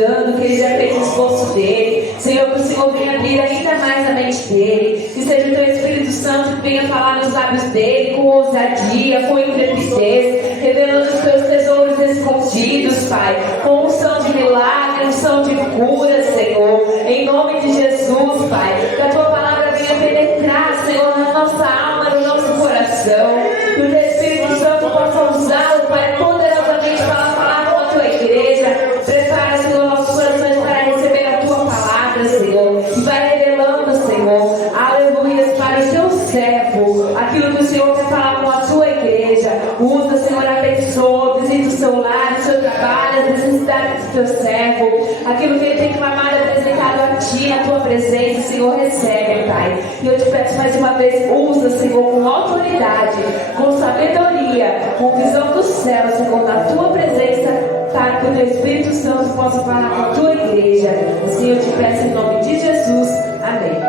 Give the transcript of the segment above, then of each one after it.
capacitando, que ele já fez o esforço dele. Senhor, que o Senhor venha abrir ainda mais a mente dele, que seja o teu Espírito Santo que venha falar nos lábios dele com ousadia, com intrepidez, revelando os teus tesouros escondidos, Pai, com unção de milagre, unção de cura, Senhor, em nome de Jesus, Pai, que a tua palavra venha penetrar, Senhor, na nossa alma, no nosso coração, que o teu Espírito Santo possa usá-lo, Pai, poderosamente para falar com a tua igreja. Prepara, Senhor, nossos corações para receber a tua palavra, Senhor, e vai revelando, Senhor, aleluia, para o teu servo, aquilo que o Senhor quer falar com a tua igreja. Usa, Senhor, abençoa, visita o seu lar, o seu trabalho, as necessidades do teu servo, aquilo que ele tem clamado, apresentado a ti, na tua presença, Senhor, recebe, Pai. E eu te peço mais uma vez, usa, Senhor, com autoridade, com sabedoria, com visão do céu, Senhor, na tua presença, para que o teu Espírito Santo possa falar com a tua igreja. Assim eu te peço em nome de Jesus. Amém.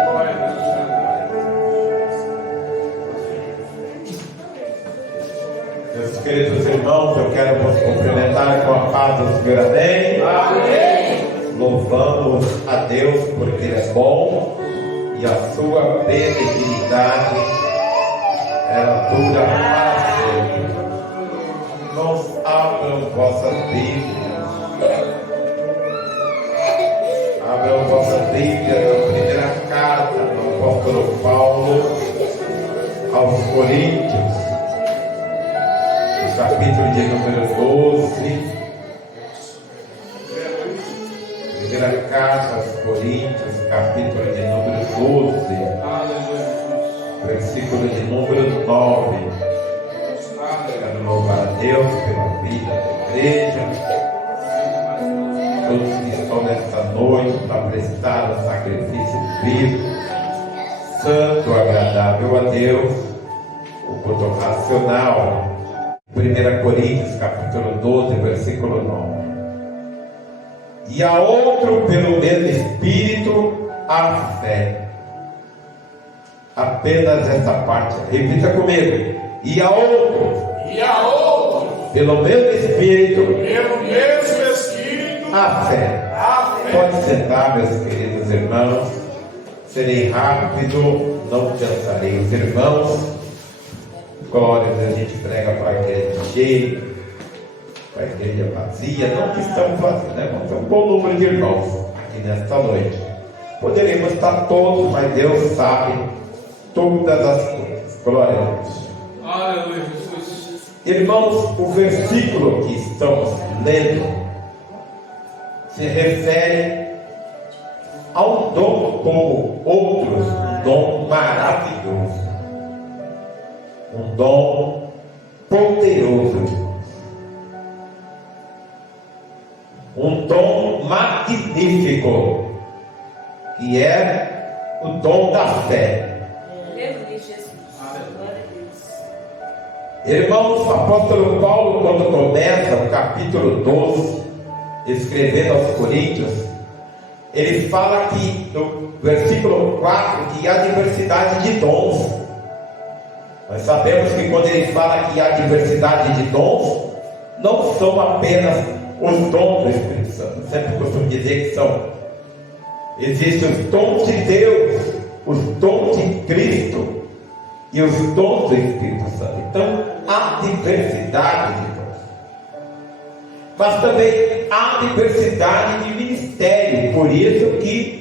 Meus queridos irmãos, eu quero vos cumprimentar com a paz do Senhor. Amém? Amém. Louvamos a Deus porque Ele é bom e a sua benignidade ela dura para sempre. Irmãos, abram vossas Bíblias. Abram vossas Bíblias na primeira carta do apóstolo Paulo aos Coríntios, capítulo de número 12. Primeira carta aos Coríntios, capítulo de número 12, versículo de número 9. Quero louvar a Deus pela vida da igreja, todos que estão nesta noite para prestar o sacrifício vivo, santo, agradável a Deus, o culto racional. 1 Coríntios, capítulo 12, versículo 9. E a outro pelo mesmo Espírito a fé. Apenas essa parte, repita comigo. E a outro pelo mesmo Espírito a fé. Pode sentar, meus queridos irmãos. Serei rápido, não cansarei os irmãos. Glória a Deus, a gente prega para a igreja cheia, para a igreja vazia, não que estamos vazios, né? Vamos ter um bom número de irmãos aqui nesta noite. Poderíamos estar todos, mas Deus sabe todas as coisas. Glória a Deus. Aleluia, Jesus. Irmãos, o versículo que estamos lendo se refere a um dom como outros, um dom maravilhoso. Um dom poderoso, um dom magnífico, que é o dom da fé. Irmãos, o apóstolo Paulo, quando começa o capítulo 12, escrevendo aos Coríntios, ele fala que no versículo 4 que há diversidade de dons. Nós sabemos que quando ele fala que há diversidade de dons, não são apenas os dons do Espírito Santo. Eu sempre costumo dizer que existem os dons de Deus, os dons de Cristo e os dons do Espírito Santo. Então, há diversidade de dons. Mas também há diversidade de ministério. Por isso que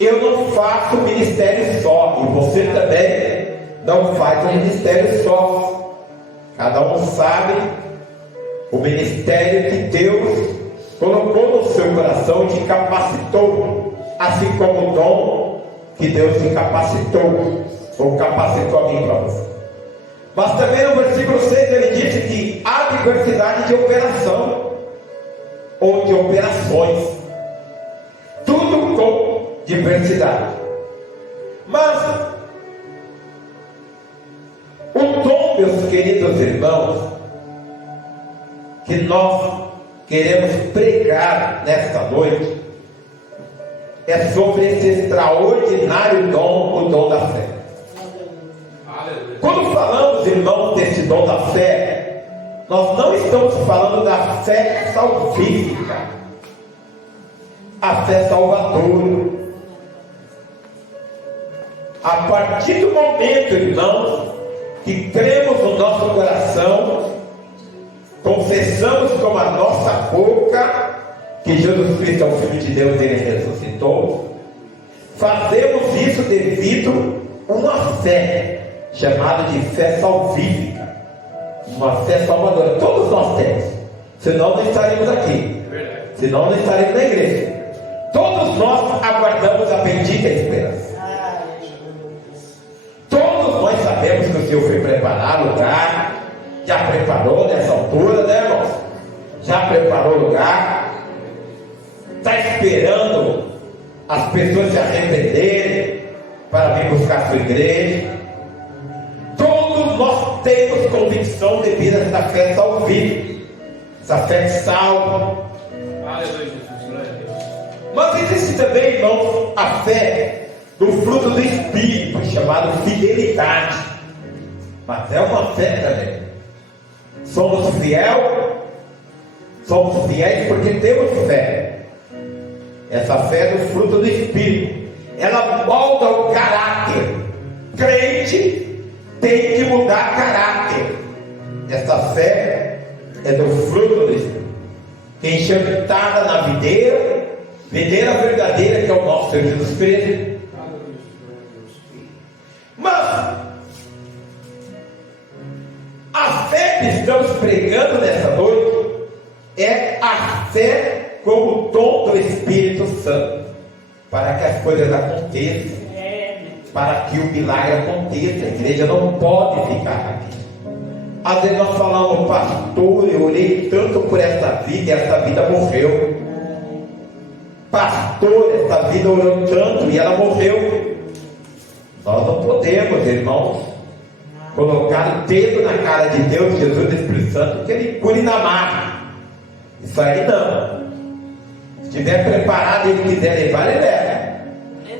eu não faço ministério só, e você também não faz um ministério só. Cada um sabe o ministério que Deus colocou no seu coração e te capacitou, assim como o dom que Deus te capacitou, ou capacitou a mim para você. Mas também no versículo 6 ele disse que há diversidade de operação, ou de operações, tudo com diversidade. Mas o dom, meus queridos irmãos, que nós queremos pregar nesta noite, é sobre esse extraordinário dom, o dom da fé. Quando falamos, irmãos, desse dom da fé, Nós não estamos falando da fé salvífica, a fé salvadora. A partir do momento, irmãos, que cremos no nosso coração, confessamos com a nossa boca que Jesus Cristo é o Filho de Deus e Ele ressuscitou, fazemos isso devido a uma fé chamada de fé salvífica, uma fé salvadora. Todos nós temos, senão não estaremos aqui, senão não estaremos na igreja. Todos nós aguardamos a bendita esperança. Todos nós sabemos que o Senhor foi preparar o lugar, já preparou nessa altura, né, irmãos? Já preparou o lugar, está esperando as pessoas se arrependerem para vir buscar a sua igreja. Todos nós temos convicção devido a essa fé salvífica, essa fé que salva. Aleluia, Jesus, glória a Deus. Mas existe também, irmãos, a fé do fruto do Espírito, chamado fidelidade. Mas é uma fé também. Somos fiéis porque temos fé. Essa fé é do fruto do Espírito. Ela molda o caráter. Crente tem que mudar caráter. Essa fé é do fruto do Espírito, que é enxertada na videira verdadeira, que é o nosso Senhor Jesus Cristo. Mas a fé que estamos pregando nessa noite é a fé como dom do Espírito Santo, para que as coisas aconteçam, para que o milagre aconteça. A igreja não pode ficar aqui. Às vezes nós falamos, pastor, eu orei tanto por essa vida e essa vida morreu. Pastor, essa vida orou tanto e ela morreu. Nós não podemos, irmãos, colocar o dedo na cara de Deus, Jesus e Espírito Santo, que Ele cure na marra. Isso aí não. Se estiver preparado e Ele quiser levar, Ele leva.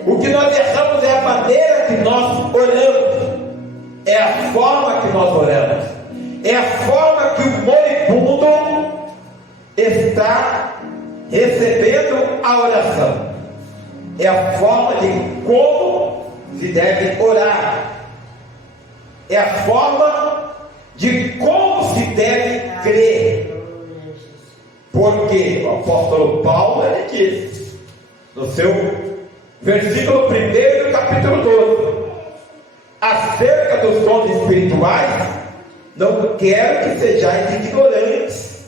O que nós erramos é a maneira que nós oramos, é a forma que nós oramos, é a forma que o moribundo está recebendo a oração, é a forma de como se deve orar, é a forma de como se deve crer. Porque o apóstolo Paulo, ele diz no seu versículo 1 do capítulo 12, acerca dos dons espirituais, não quero que sejais ignorantes.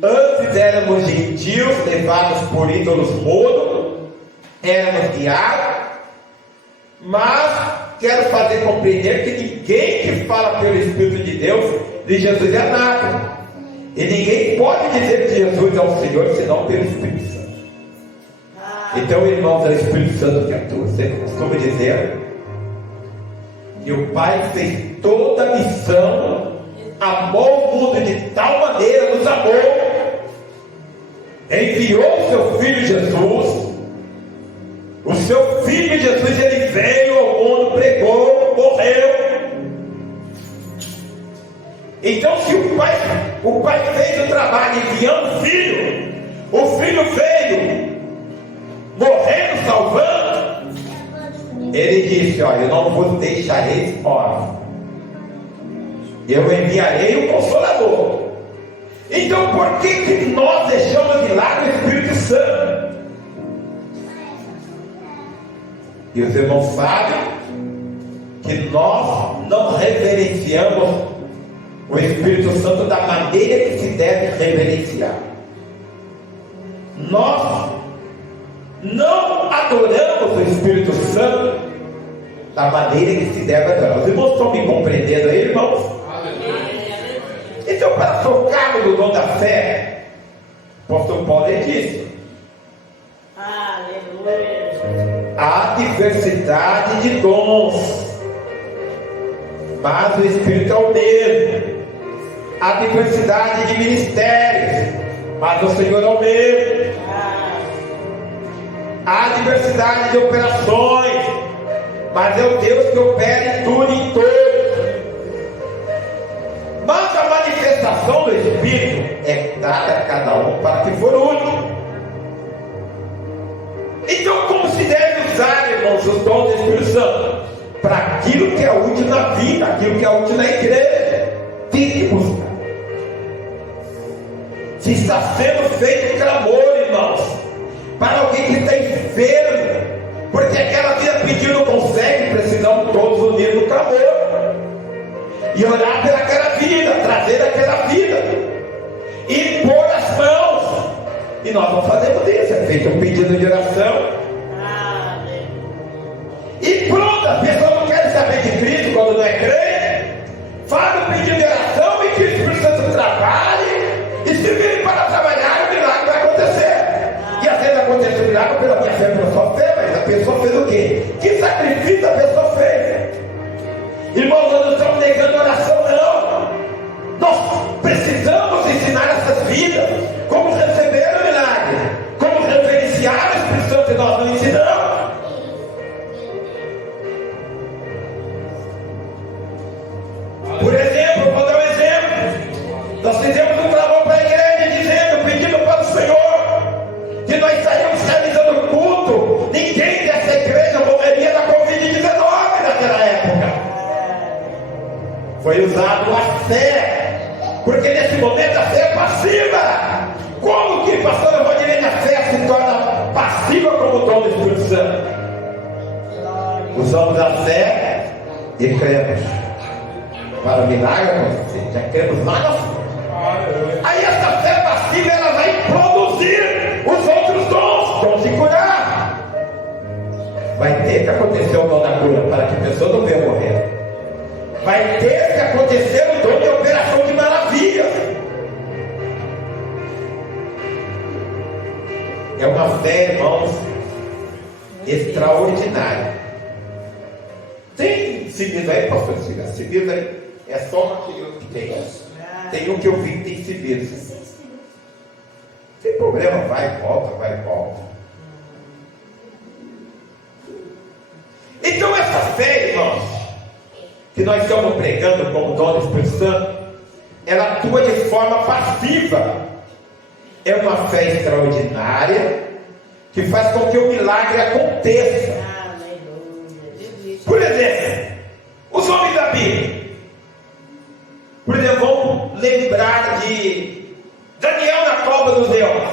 Antes éramos gentios, levados por ídolos mudos, éramos guiados, mas quero fazer compreender que ninguém que fala pelo Espírito de Deus de Jesus é nada, e ninguém pode dizer que Jesus é o Senhor senão pelo Espírito Santo. Então, irmãos, é o Espírito Santo que atua. Você costuma dizer que o Pai fez toda a missão, amou o mundo de tal maneira, nos amou, enviou o seu Filho Jesus. O seu Filho Jesus, ele veio ao mundo, pregou, morreu. Então, se o Pai fez o trabalho enviando o Filho veio morrendo, salvando. Ele disse: olha, eu não vos deixarei órfãos, eu enviarei o Consolador. Então, por que nós deixamos de lado o Espírito Santo? E os irmãos sabem que nós não reverenciamos o Espírito Santo da maneira que se deve reverenciar. Nós não adoramos o Espírito Santo da maneira que se deve adorar. Os irmãos estão me compreendendo aí, irmãos? Então, para focar no dom da fé, o apóstolo Paulo disse: há diversidade de dons, mas o Espírito é o mesmo. Há diversidade de ministérios, mas o Senhor é o mesmo. Há diversidade de operações, mas é o Deus que opera em tudo e em todos. Mas a manifestação para que for útil. Então, como se deve usar, irmãos, os dons do Espírito Santo? Para aquilo que é útil na vida, aquilo que é útil na igreja. Tem que buscar. Se está sendo feito clamor, irmãos, para alguém que está enfermo, porque aquela vida pedir não consegue, precisamos todos unir no clamor e orar pelaquela vida, trazer aquela vida e pôr as mãos. E nós não fazemos isso, é feito um pedido de oração. E pronto, a pessoa não quer saber de Cristo quando não é crente. Faz um pedido de oração e que o Espírito Santo trabalhe. E se vir para trabalhar, o milagre vai acontecer. E às vezes acontece o milagre pela minha fé, pela sua fé, mas a pessoa fez o quê? Que sacrifício a pessoa fez? Irmãos, nós não estamos negando oração, não. Nós precisamos ensinar essas vidas como receber o milagre, como reverenciar o Espírito Santo, e nós não ensinamos. Por exemplo, vou dar um exemplo. Nós fizemos um clamor para a igreja, dizendo, pedindo para o Senhor, que nós saímos realizando o culto. Ninguém dessa igreja morreria da Covid-19 naquela época. Foi usado a fé, porque nesse momento a fé é passiva. Como que, pastor Evangelina, a fé se torna passiva como o dom do Espírito Santo? Usamos a fé e cremos. Para o milagre acontecer, já cremos lá na fé. Aí essa fé passiva, ela vai produzir os outros dons de curar. Vai ter que acontecer o dom da cura para que a pessoa não venha morrer. Vai ter que acontecer o dom de operação de maravilha. É uma fé, irmãos, extraordinária. Tem seguido aí, pastor? Seguido aí. É só uma que tem. Tem um que eu vi que tem seguido. Sem problema, vai e volta, vai e volta. Então essa fé, irmãos, que nós estamos pregando como dom do Espírito Santo, ela atua de forma passiva. É uma fé extraordinária que faz com que o milagre aconteça. Por exemplo, os homens da Bíblia. Por exemplo, vamos lembrar de Daniel na cova dos leões.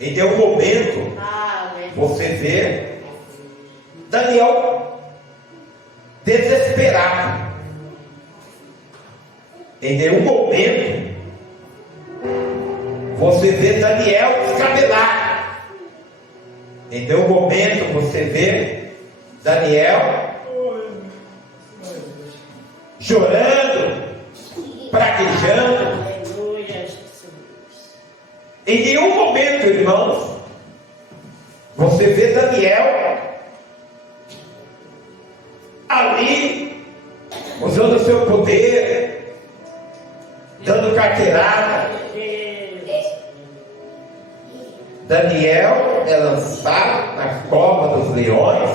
Em um momento, você vê Daniel desesperado. Em nenhum momento você vê Daniel descabelado. Em nenhum momento você vê Daniel chorando, praguejando. Em nenhum momento, irmãos, você vê Daniel ali usando o seu poder, dando carteirada. Daniel é lançado na cova dos leões,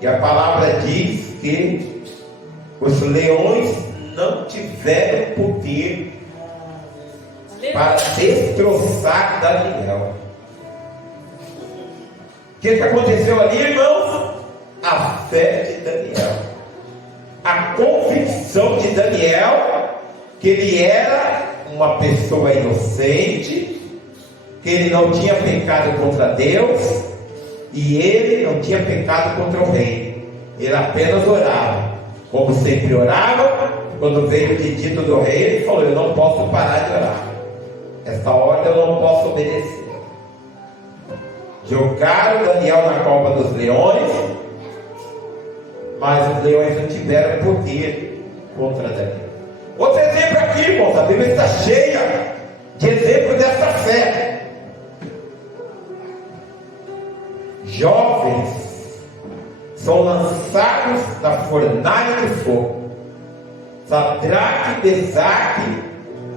e a palavra diz que os leões não tiveram poder para destroçar Daniel. O que aconteceu ali, irmãos? A fé de Daniel, a convicção de Daniel que ele era uma pessoa inocente, que ele não tinha pecado contra Deus e ele não tinha pecado contra o rei. Ele apenas orava, como sempre orava. Quando veio o pedido do rei, ele falou: eu não posso parar de orar, esta ordem eu não posso obedecer. Jogaram Daniel na cova dos leões, mas os leões não tiveram poder contra Daniel. Outro exemplo aqui, irmãos, a Bíblia está cheia de exemplos dessa fé. Jovens são lançados na fornalha de fogo. Sadraque, Mesaque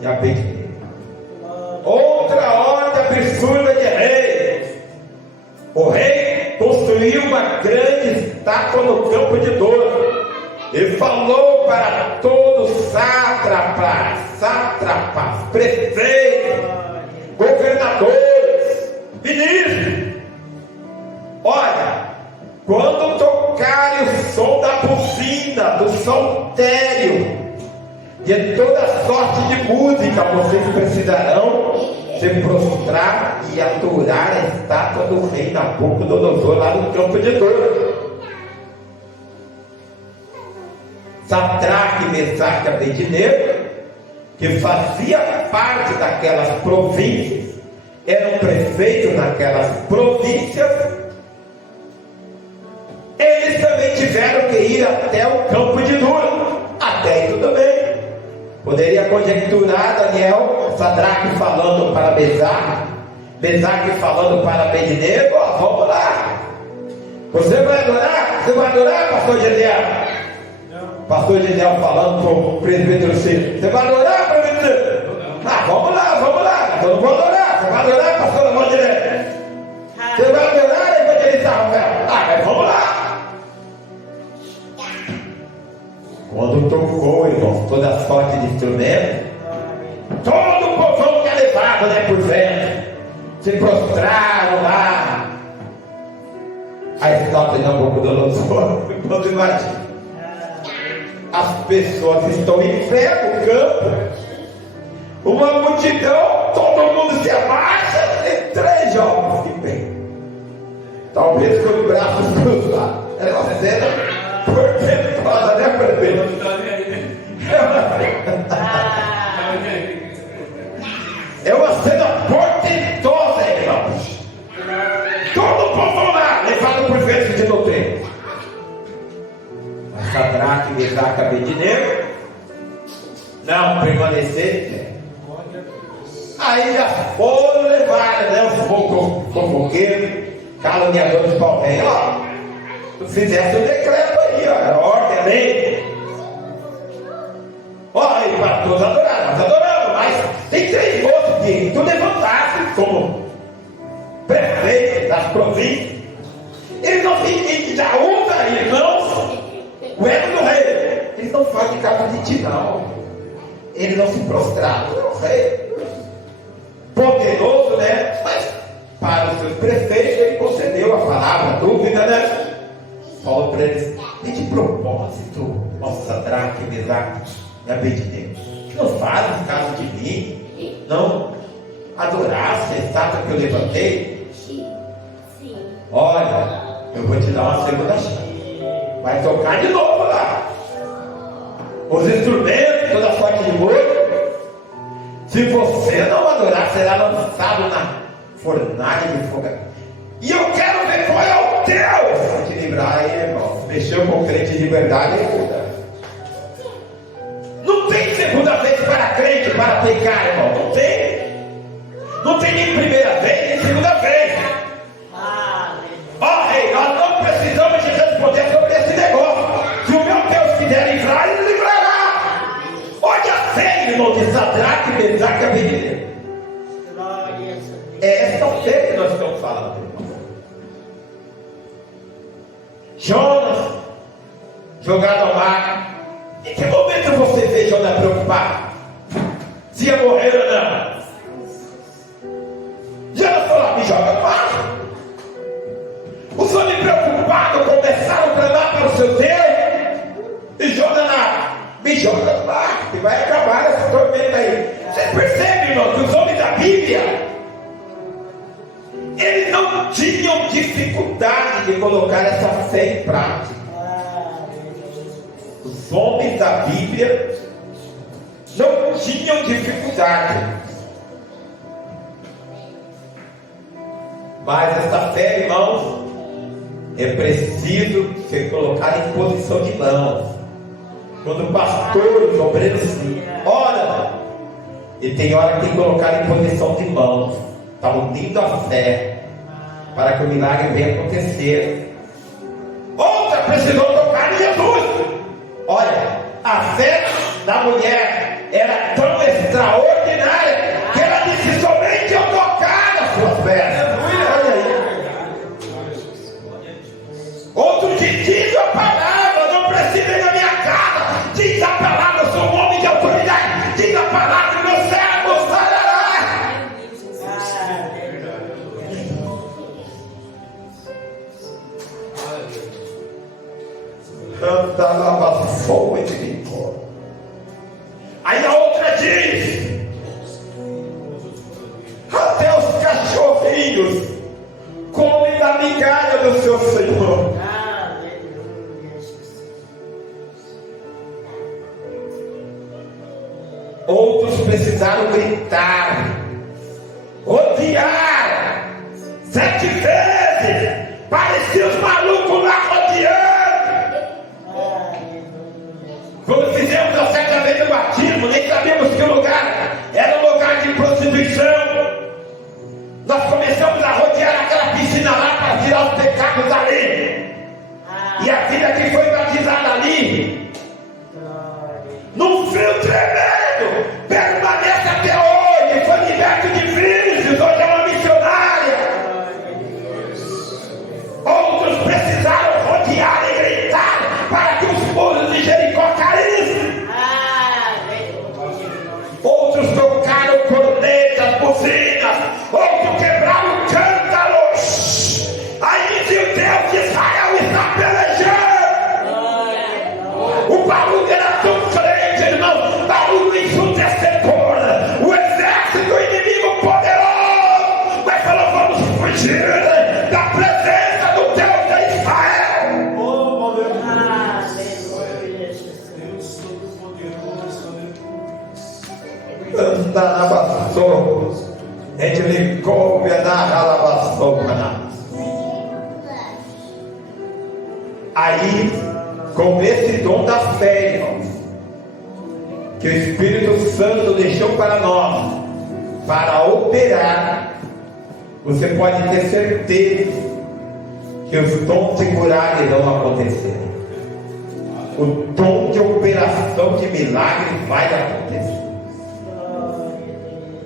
e Abednego. Outra ordem absurda de reis. O rei construiu uma grande estátua no campo de Dor. Ele falou para todos os sátrapas, prefeitos, De toda sorte de música vocês precisarão se prostrar e adorar a estátua do rei Nabucodonosor lá no campo de Dor. Sadraque, Mesaque e Abednego, que fazia parte daquelas províncias, eram prefeitos naquelas províncias, eles também tiveram que ir até o campo de Dura. Até aí tudo bem. Poderia conjecturar Daniel, Sadraque falando para Mesaque falando para Abednego: ó, vamos lá. Você vai adorar? Você vai adorar, pastor Gediel? Pastor Gediel falando para o presbítero Ciro: você vai adorar, presbítero? Ah, vamos lá. Eu não vou adorar. Você vai adorar, pastor Amondiré? Você vai adorar, evangelista Rafael? Ah, mas vamos lá. Quando tocou, irmãos, toda sorte de instrumento, todo o povão que é levado, né, por vento, se prostraram lá. A estátua de Nabucodonosor, quando imagina, as pessoas estão em pé no campo, uma multidão, todo mundo se abaixa, e 3 jovens de pé, talvez com os braços cruzados. Era uma cena portentosa, né, prefeito? É uma cena portentosa, irmãos. Todo o povo lá, levado por vento de doutrina. Mas Sadraque, Mesaque e Abednego não permaneceram. Aí já foram levados, né? Os fofoqueiros, caluniadores de Palmeiras. Ó, fizesse um decreto aí, ó, era ordem, a lei. Ó, aí para todos adorar, nós adoramos, mas tem 3 moços que tu levantasse como prefeito das províncias. Eles não ficam já usa, irmãos, o ego do rei. Eles não fazem casa de ti, não. Eles não se prostraram, o rei poderoso, né? Mas para os seus prefeitos ele concedeu a palavra, a dúvida, né? Falou para eles: e de propósito, nosso Sadraque, Mesaque e Abednego, não fazem caso de mim, não adorasse a estátua que eu levantei? Olha, eu vou te dar uma segunda chance. Vai tocar de novo lá. Os instrumentos, toda sorte de música. Se você não adorar, será lançado na fornalha de fogo. E eu quero ver qual é o teu. Vai te livrar aí, irmão. Mexeu com o crente de verdade e muda. Não tem segunda vez para crente para pecar, irmão. Não tem. Não tem nem primeira vez, nem segunda vez. Ó, rei, nós não precisamos de responder sobre esse negócio. Se o meu Deus quiser livrar, ele livrará. Olha a fé, irmão, de Sadraque, Mesaque e Abednego. É essa fé que nós estamos falando, irmão. Jonas, jogado ao mar. Em que momento você vê Jonas preocupado? Se ia morrer ou não? Jonas falou: me joga no mar. Os homens preocupados começaram a clamar para o seu Deus. E Jonas lá: me joga no mar, que vai acabar essa tormenta aí. Você percebe, irmão, que os homens da Bíblia, eles não tinham dificuldade de colocar essa fé em prática. Os homens da Bíblia não tinham dificuldade. Mas essa fé, irmãos, é preciso ser colocada em posição de mãos. Quando o pastor, os obreiros ora, e tem hora que tem que colocar em posição de mãos. Está unindo a fé para que o milagre venha acontecer. Outra precisou tocar em Jesus. Olha, a fé da mulher era tão extraordinária que ela disse: somente eu tocar nas suas pernas. Olha aí. Outro diz a palavra: não precisa ir na minha casa. Diz a palavra: eu sou um homem de autoridade. Diz a palavra: meu servo sarará. Canta lava fogo e de licor. filhos comem da migalha do seu Senhor. Outros precisaram gritar, rodear 7 vezes, parecia os malucos lá rodeando. Quando fizemos a 7ª vez do batismo, nem sabíamos que o lugar era um lugar de prostituição. Nós começamos a rodear aquela piscina lá para tirar os pecados ali. E a vida que foi batizada ali, num frio tremendo, permanece até hoje. Foi liberto de vícios, hoje é uma missionária. Outros precisaram rodear e gritar para que os muros de Jericó caíssem. Outros tocaram cornetas, buzinas, outros quebraram cântaros. Aí dizia o Deus de Israel está pelejando. O barulho era tão grande, irmão, barulho ensurdecedor. O exército do inimigo poderoso, mas falou: vamos fugir da presença do Deus de Israel. Anda na bastou, entre me come na ralabassou. Aí, com esse dom da fé, irmãos, que o Espírito Santo deixou para nós, para operar, você pode ter certeza que os dons de curar irão acontecer. O dom de operação de milagre vai acontecer.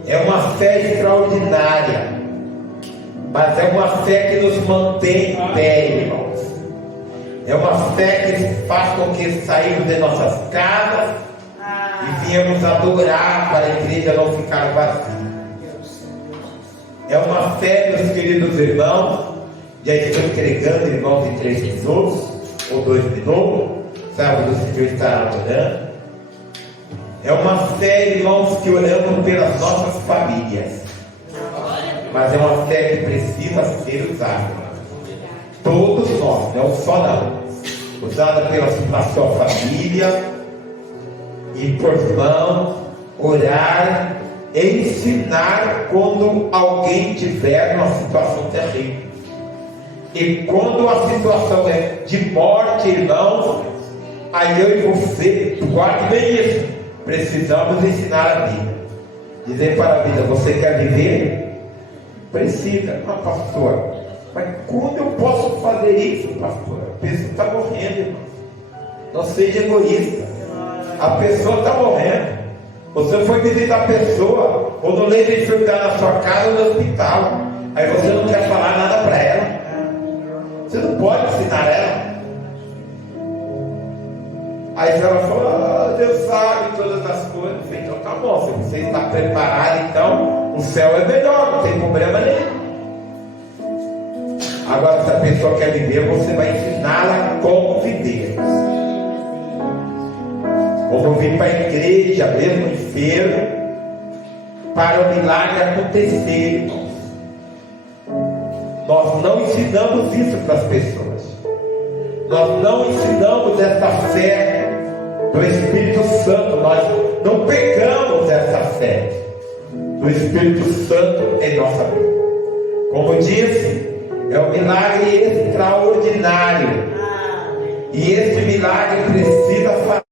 É uma fé extraordinária, mas é uma fé que nos mantém em pé, irmãos. É uma fé que faz com que saímos de nossas casas e viemos adorar para a igreja não ficar vazia. É uma fé, meus queridos irmãos, já estou entregando, irmãos, em 3 minutos ou 2 minutos, sábado o Senhor estará orando. É uma fé, irmãos, que oramos pelas nossas famílias, mas é uma fé que precisa ser usada. Todos nós, não só não, usada pela sua família e por irmão, orar, ensinar quando alguém tiver uma situação terrível. E quando a situação é de morte, irmãos, aí eu e você, guarde bem isso, precisamos ensinar a vida. Dizer para a vida: você quer viver? Precisa. Ah, pastor, mas como eu posso fazer isso, pastor? A pessoa está morrendo, irmão. Não seja egoísta. A pessoa está morrendo. Você foi visitar a pessoa, ou no leito de enfermidade na sua casa ou no hospital. Aí você não quer falar nada para ela. Você não pode ensinar ela. Aí ela falou: ah, Deus sabe todas as coisas. Eu falei: então tá bom, se você está preparado, então o céu é melhor, não tem problema nenhum. Agora, se a pessoa quer viver, você vai ensiná-la como viver. Como vir para a igreja, mesmo enfermo, para o milagre acontecer, irmãos. Nós não ensinamos isso para as pessoas. Nós não ensinamos essa fé do Espírito Santo. Nós não pegamos essa fé do Espírito Santo em nossa vida. Como disse, é um milagre extraordinário. E esse milagre precisa fazer.